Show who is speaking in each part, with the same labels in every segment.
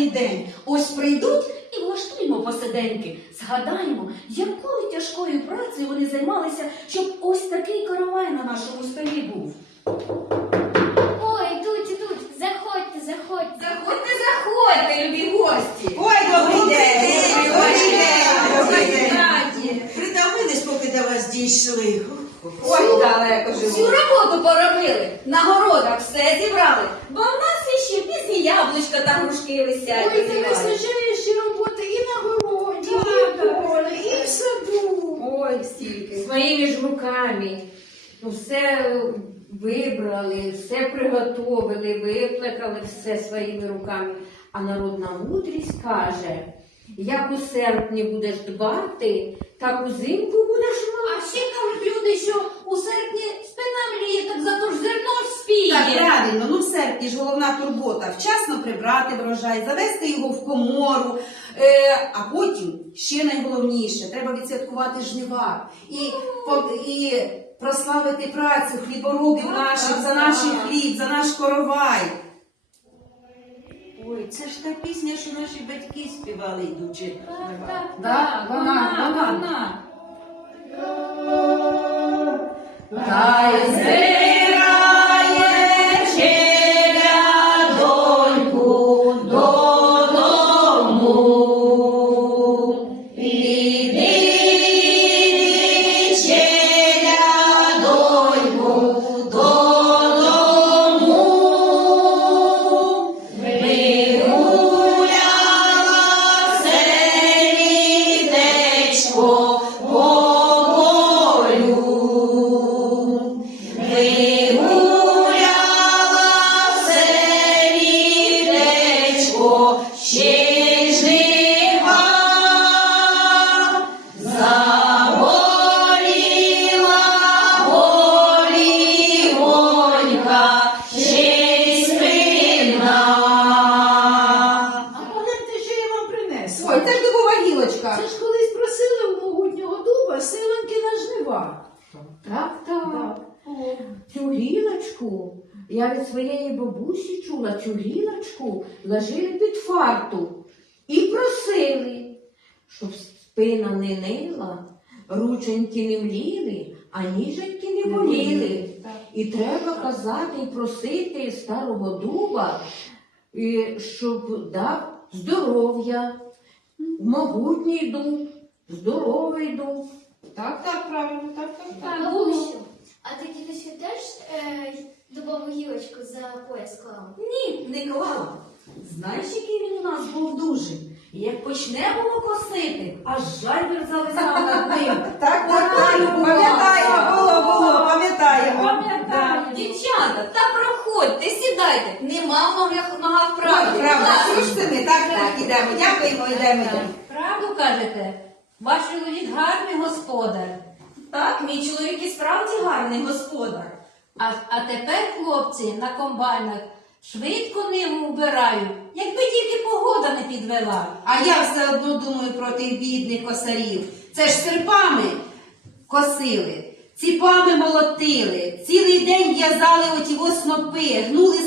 Speaker 1: гарний день. Ось прийдуть і влаштуємо посиденьки. Згадаємо, якою тяжкою працею вони займалися, щоб ось такий каравай на нашому столі був.
Speaker 2: Ой, йдуть, ідуть, заходьте, заходьте.
Speaker 1: Заходьте, заходьте, любі гості.
Speaker 3: Ой, добрий день! Добрий день! Добрий день!
Speaker 1: Раді.
Speaker 3: Притомились, поки до вас дійшли.
Speaker 1: Ой, далеко живу. Всю роботу поробили, на городах все зібрали, бо в нас іще пізні яблучка та грушки висять.
Speaker 4: Ой,
Speaker 1: дозрівають.
Speaker 4: вистачає ще роботи і на городі, і в полі, і в саду.
Speaker 1: Ой, стільки.
Speaker 5: своїми ж руками. Ну, все вибрали, все приготовили, виплекали все своїми руками. А народна мудрість каже, як у серпні будеш дбати, так узимку будеш
Speaker 1: А
Speaker 5: мати.
Speaker 1: кажуть люди, що у серпні спина мліє, так зато ж зерно спіє.
Speaker 6: Так, правильно, ну в серпні ж головна турбота. Вчасно прибрати врожай, завести його в комору. Е, а потім ще найголовніше, треба відсвяткувати жнива і, по- і прославити працю хліборобів наших за наш хліб, за наш коровай.
Speaker 3: Ой, це ж та пісня, що наші батьки співали, йдучи.
Speaker 6: Да, вона, вона.
Speaker 5: Та й збирає Так, так. Цю гілочку я від своєї бабусі чула, цю гілочку ложили під фарту і просили, щоб спина не нила, рученьки не мліли, а ніженьки не боліли. І треба казати і просити старого дуба, щоб дав здоров'я, могутній дуб, здоровий дуб.
Speaker 6: Так, так, правильно, так, так, так.
Speaker 2: Бабусю, а ти дідусю теж е, дубову гілочку за пояс клав?
Speaker 1: Ні, не клала. Знаєш, який він у нас був дуже? І Як почне було косити, аж жальбір зависав над ним.
Speaker 6: Так, так, так, пам'ятаємо, було, було, пам'ятаємо.
Speaker 1: Пам'ятаю. Дівчата, та проходьте, сідайте. Нема в ногах, ногах правди.
Speaker 6: Правда,
Speaker 1: Так.
Speaker 6: слушайте ми, так, так, ідемо, дякуємо, йдемо.
Speaker 7: Правду кажете? Ваш чоловік гарний господар.
Speaker 1: Так, мій чоловік і справді гарний господар.
Speaker 7: А, а тепер хлопці на комбайнах швидко ниву вбирають, якби тільки погода не підвела.
Speaker 6: А я все одно думаю про тих бідних косарів. Це ж серпами косили, ціпами молотили, цілий день в'язали оті снопи, гнули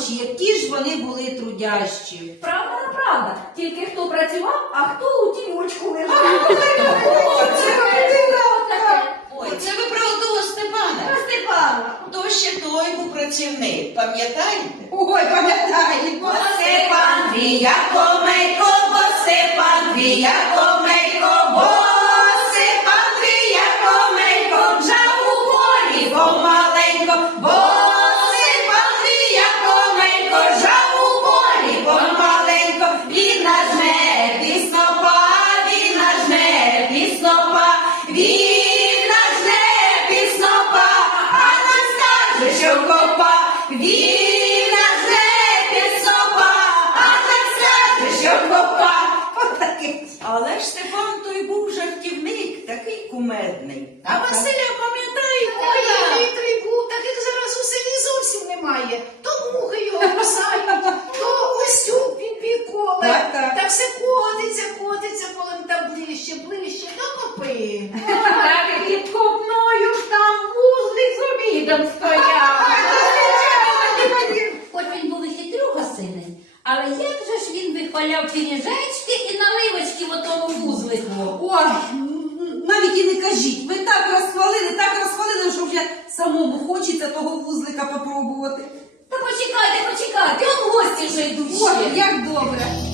Speaker 6: ночі, які ж вони були трудящі.
Speaker 1: Правда, правда. Тільки хто працював, а хто у тіночку лежав.
Speaker 3: Ой, це ви про того Степана.
Speaker 1: Степана.
Speaker 3: То ще той був працівник, пам'ятаєте?
Speaker 6: Ой, пам'ятаємо.
Speaker 1: Степан, твія комейко, бо Степан, твія
Speaker 4: немає, то мухи його кусають, то ось костюм підпіколе, та все котиться, котиться, полем там ближче, ближче, докопи.
Speaker 5: Так під копною ж там вузлик з обідом стояв.
Speaker 2: Хоч він
Speaker 7: був і хитрюга синець, але як же ж він вихваляв піріжечки і наливочки в отому вузлику?
Speaker 6: Ой, навіть і не кажіть. Ви так розхвалили, так розхвалили, що вже самому хочеться того вузлика попробувати.
Speaker 7: Та почекайте, почекайте, от гості вже йдуть ще.
Speaker 6: як добре.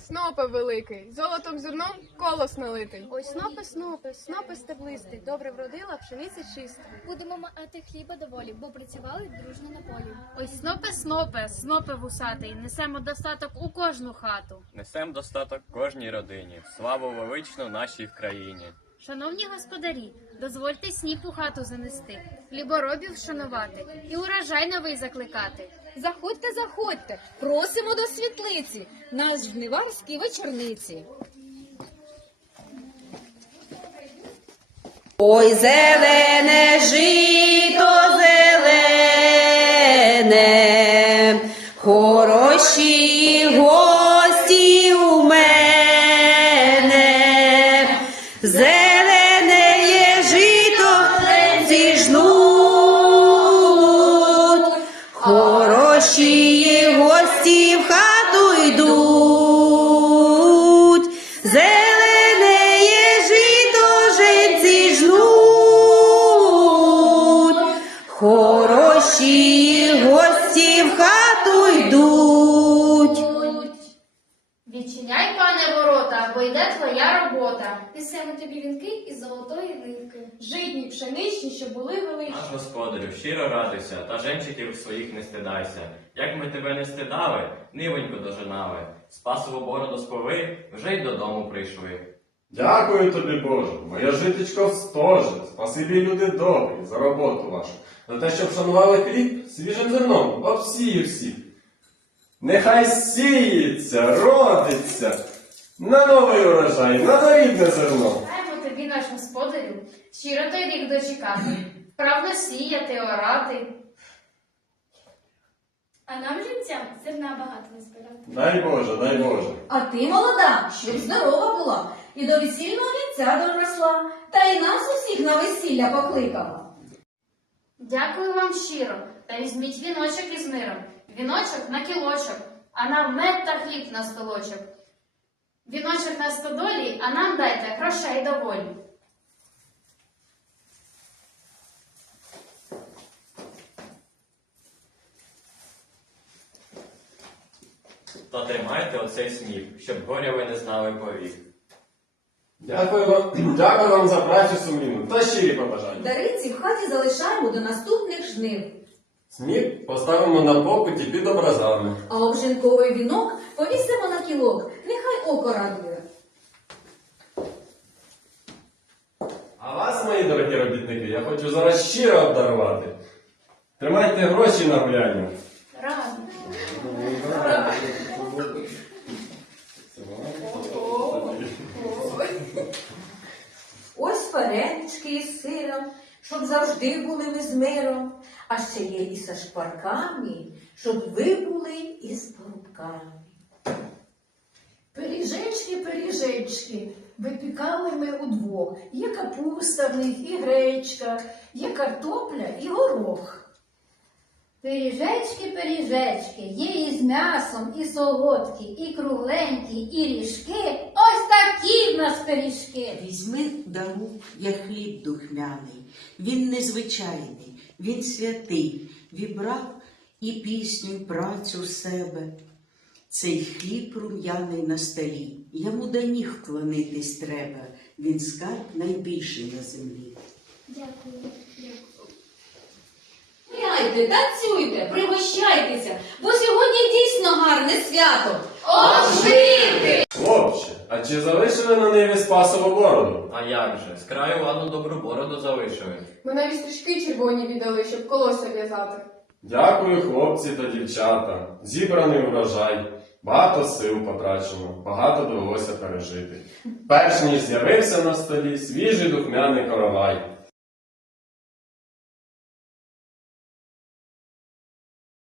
Speaker 8: Снопи, великий, золотом зерном колос налитий.
Speaker 9: Ой, снопи, снопи, снопи стеблистий, добре вродила, пшениця чиста.
Speaker 2: Будемо мати хліба доволі, бо працювали дружно на полі.
Speaker 9: Ой, снопи, снопи, снопи вусатий, несемо достаток у кожну хату.
Speaker 10: Несем достаток кожній родині, славу величну нашій в країні.
Speaker 9: Шановні господарі, дозвольте сніп у хату занести, хліборобів шанувати і урожай новий закликати.
Speaker 11: Заходьте, заходьте, просимо до світлиці, на жниварській вечорниці.
Speaker 6: Ой, зелене жито хороші гості в хату йдуть.
Speaker 9: Відчиняй, пане ворота, бо йде твоя робота.
Speaker 2: Несемо тобі вінки із золотої нитки.
Speaker 9: Житні, пшеничні, що були великі.
Speaker 10: Наш господарю, щиро радуйся, та женчиків своїх не стидайся. Як ми тебе не стидали, нивонько дожинали. Спасову бороду спови, вже й додому прийшли.
Speaker 12: Дякую тобі, Боже, моя житечко стоже. Спасибі, люди добрі, за роботу вашу. За те, що вшанували хліб свіжим зерном, обсіє всіх. Нехай сіється, родиться на новий урожай, на дорідне зерно.
Speaker 9: Даємо тобі, наш господарю, щиро той рік дочекати, вправно сіяти, орати.
Speaker 2: А нам жінцям зерна багато не збирати.
Speaker 12: Дай Боже, дай Боже.
Speaker 1: А ти молода, щоб здорова була, і до весільного вінця доросла, та й нас усіх на весілля покликала.
Speaker 9: Дякую вам щиро, та візьміть віночок із миром, віночок на кілочок, а нам мед та хліб на столочок. Віночок на стодолі, а нам дайте грошей доволі.
Speaker 10: Та тримайте оцей сміх, щоб горя ви не знали повік.
Speaker 12: Дякую вам, дякую вам за працю сумлінну та щирі побажання.
Speaker 1: Дариці в хаті залишаємо до наступних жнив,
Speaker 12: Сміх поставимо на покуті під образами.
Speaker 1: а обжинковий вінок повісимо на кілок, нехай око радує.
Speaker 12: А вас, мої дорогі робітники, я хочу зараз щиро обдарувати. Тримайте гроші на гуляння.
Speaker 9: Рано.
Speaker 5: Ось варенички із сиром, щоб завжди були ми з миром. А ще є і со шпарками, щоб ви були із порубками.
Speaker 11: Пиріжечки, пиріжечки, випікали ми удвох. Є капуста в них, і гречка, є картопля і горох.
Speaker 7: Пиріжечки, пиріжечки, є і з м'ясом, і солодкі, і кругленькі, і ріжки. Ось такі в нас пиріжки.
Speaker 13: Візьми до рук я хліб духмяний, він незвичайний, він святий, вібрав і пісню, і працю в себе. Цей хліб рум'яний на столі, йому до ніг вклонитись треба, він скарб найбільший на землі.
Speaker 2: Дякую. Дякую.
Speaker 5: Співайте, танцюйте, пригощайтеся, бо сьогодні дійсно гарне свято. Ожити!
Speaker 12: Хлопче, а чи залишили на ниві спасову бороду?
Speaker 10: А як же? З краю ладну добру бороду залишили.
Speaker 8: Ми навіть стрічки червоні віддали, щоб колося в'язати.
Speaker 12: Дякую, хлопці та дівчата. Зібраний урожай. Багато сил потрачено, багато довелося пережити. Перш ніж з'явився на столі свіжий духмяний коровай.